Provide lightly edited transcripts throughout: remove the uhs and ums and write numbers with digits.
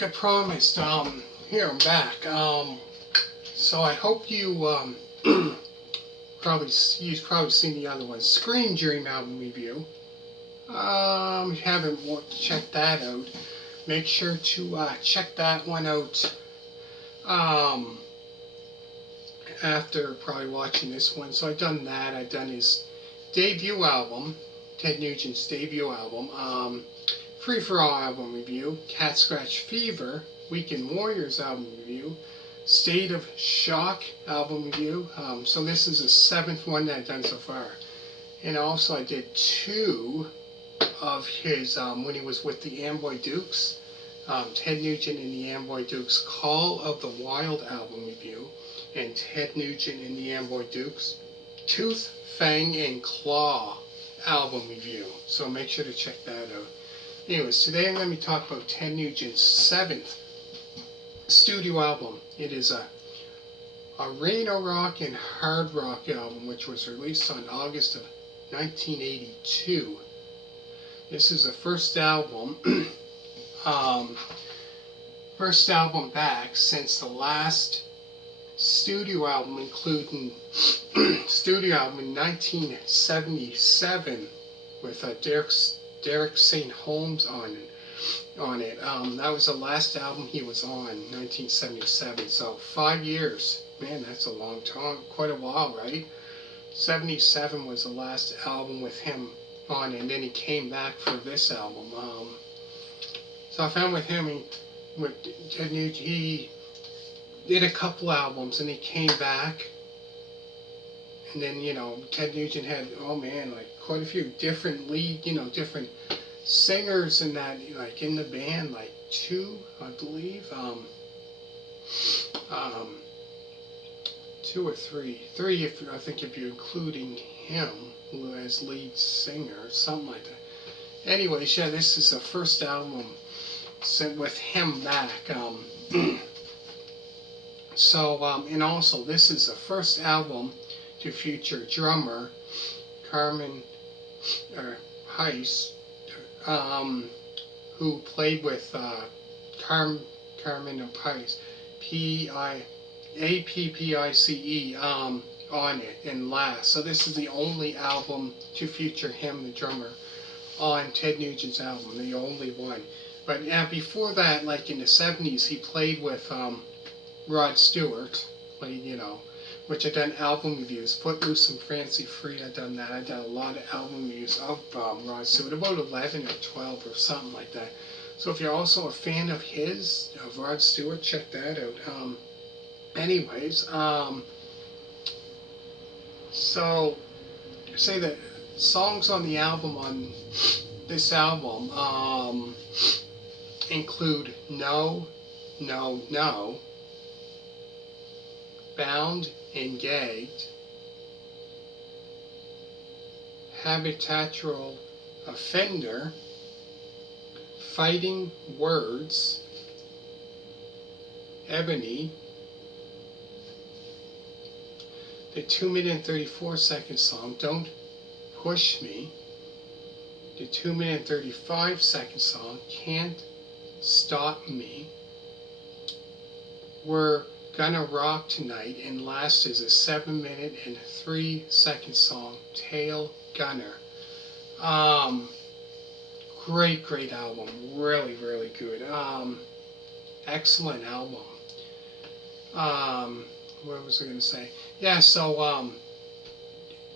like I promised, here I'm back. So I hope you you've probably seen the other one, Screen Dream album review. If you haven't checked that out, make sure to check that one out. After probably watching this one, so I've done that. I've done his debut album, Ted Nugent's debut album. Free For All album review, Cat Scratch Fever, Weekend Warriors album review, State of Shock album review. So this is the 7th one that I've done so far. And also I did 2 of his, when he was with the Amboy Dukes, Ted Nugent and the Amboy Dukes, Call of the Wild album review, and Ted Nugent and the Amboy Dukes, Tooth, Fang, and Claw album review. So make sure to check that out. Anyways, today I'm going to be talking about Ted Nugent's 7th studio album. It is a arena rock and hard rock album, which was released on August of 1982. This is the first album, back since the last studio album, including studio album in 1977 with Derek St. Holmes on it. That was the last album he was on, 1977. So 5 years, man, that's a long time, quite a while, right? 77 was the last album with him on, and then he came back for this album. So I found with him, with Ted Nugent, he did a couple albums, and he came back. And then, Ted Nugent had, like quite a few different different singers in that, like in the band, like 2, I believe. 2 or 3. 3, I think, if you're including him as lead singer, something like that. Anyways, yeah, this is the first album with him back. And also, this is the first album to feature drummer Carmen Heiss, who played with Carmen Heiss, Appice, on it and last. So this is the only album to feature him, the drummer, on Ted Nugent's album, the only one. But before that, like in the 70s, he played with Rod Stewart, which I've done album reviews. Footloose and Fancy Free, I've done that. I've done a lot of album reviews of Rod Stewart, about 11 or 12 or something like that. So if you're also a fan of Rod Stewart, check that out. So say that songs on the album, on this album, include No, No, No, Bound and Gagged, Habitual Offender, Fightin Words, Ebony, the 2-minute and 34-second song, Don't Push Me, the 2-minute and 35-second song, Can't Stop Me, We're Gonna Rock Tonight, and last is a 7-minute and 3-second song, Tailgunner. Great album, really, really good. Excellent album. What was I going to say? Yeah, so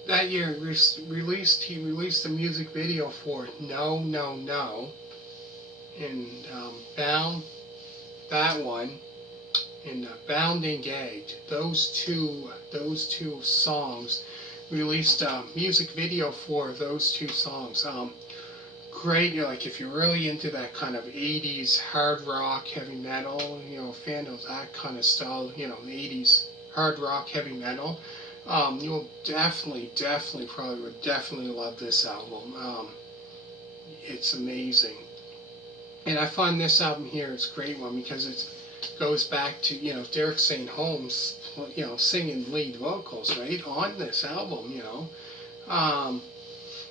that year he released the music video for No, No, No, and Bound, that one, and Bound and Gagged. Those two songs, released a music video for those 2 songs. Great, like if you're really into that kind of 80s hard rock, heavy metal, fan of that kind of style, the 80s hard rock, heavy metal, you'll definitely love this album. It's amazing. And I find this album here is a great one because it goes back to, Derek St. Holmes, singing lead vocals, right, on this album,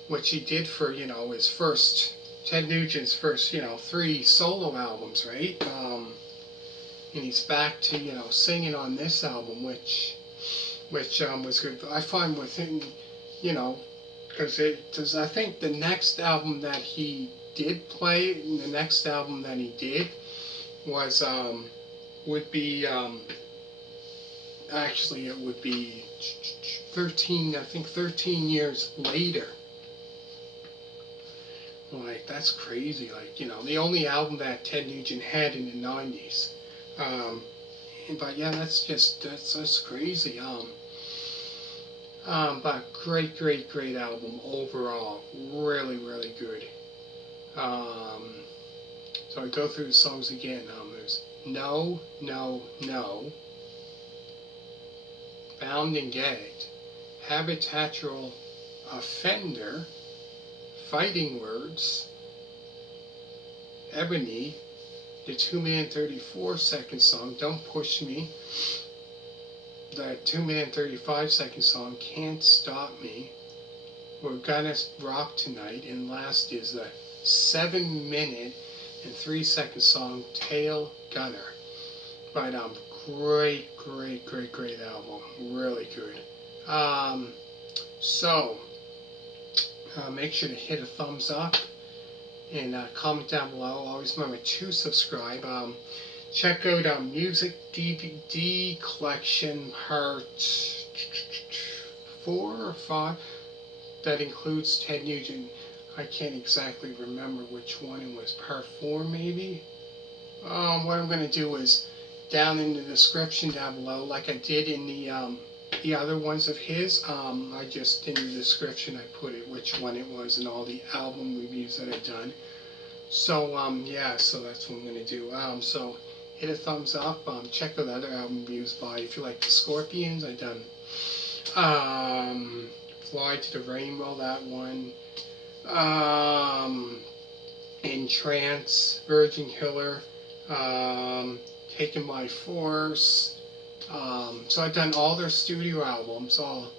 which he did for, his first Ted Nugent's first, 3 solo albums, right? And he's back to, singing on this album, which was good. I find with him, you know, because I think the next album that he did play, the next album that he did was would be actually it would be 13 years later. Like, that's crazy. Like, the only album that Ted Nugent had in the 90s. But yeah, that's crazy. But great album overall. Really, really good. So I go through the songs again. There's No, No, No, Bound and Gagged, Habitual Offender, Fightin Words, Ebony, the 2-man 34-second song, Don't Push Me, the 2-man 35-second song, Can't Stop Me, We're Gonna Rock Tonight, and last is the 7-minute and 3-second song, Tailgunner. But great album, really good. So make sure to hit a thumbs up and comment down below. Always remember to subscribe. Check out Music DVD Collection Part 4 or 5. That includes Ted Nugent. I can't exactly remember which one it was. Part 4 maybe? What I'm going to do is down in the description down below, like I did in the other ones of his, I just in the description I put it which one it was and all the album reviews that I've done. So yeah, so that's what I'm going to do. So hit a thumbs up. Check out other album reviews by, if you like the Scorpions, I've done Fly to the Rainbow, that one. In Trance, Virgin Killer, Taken by Force. So I've done all their studio albums, well,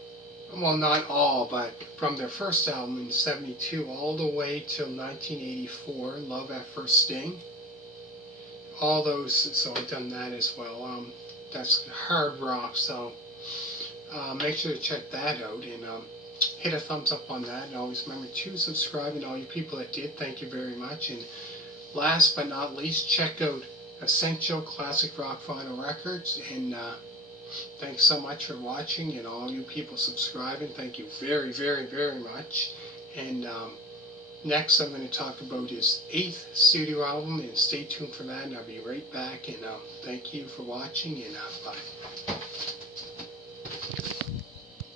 not all, but from their first album in '72 all the way till 1984, Love at First Sting. All those, so I've done that as well. That's hard rock, so make sure to check that out and hit a thumbs up on that. And always remember to subscribe, and all you people that did, thank you very much. And last but not least, check out Essential Classic Rock Vinyl Records, and thanks so much for watching, and all you people subscribing, thank you very much. And next I'm going to talk about his 8th studio album, and stay tuned for that, and I'll be right back. And thank you for watching, and bye.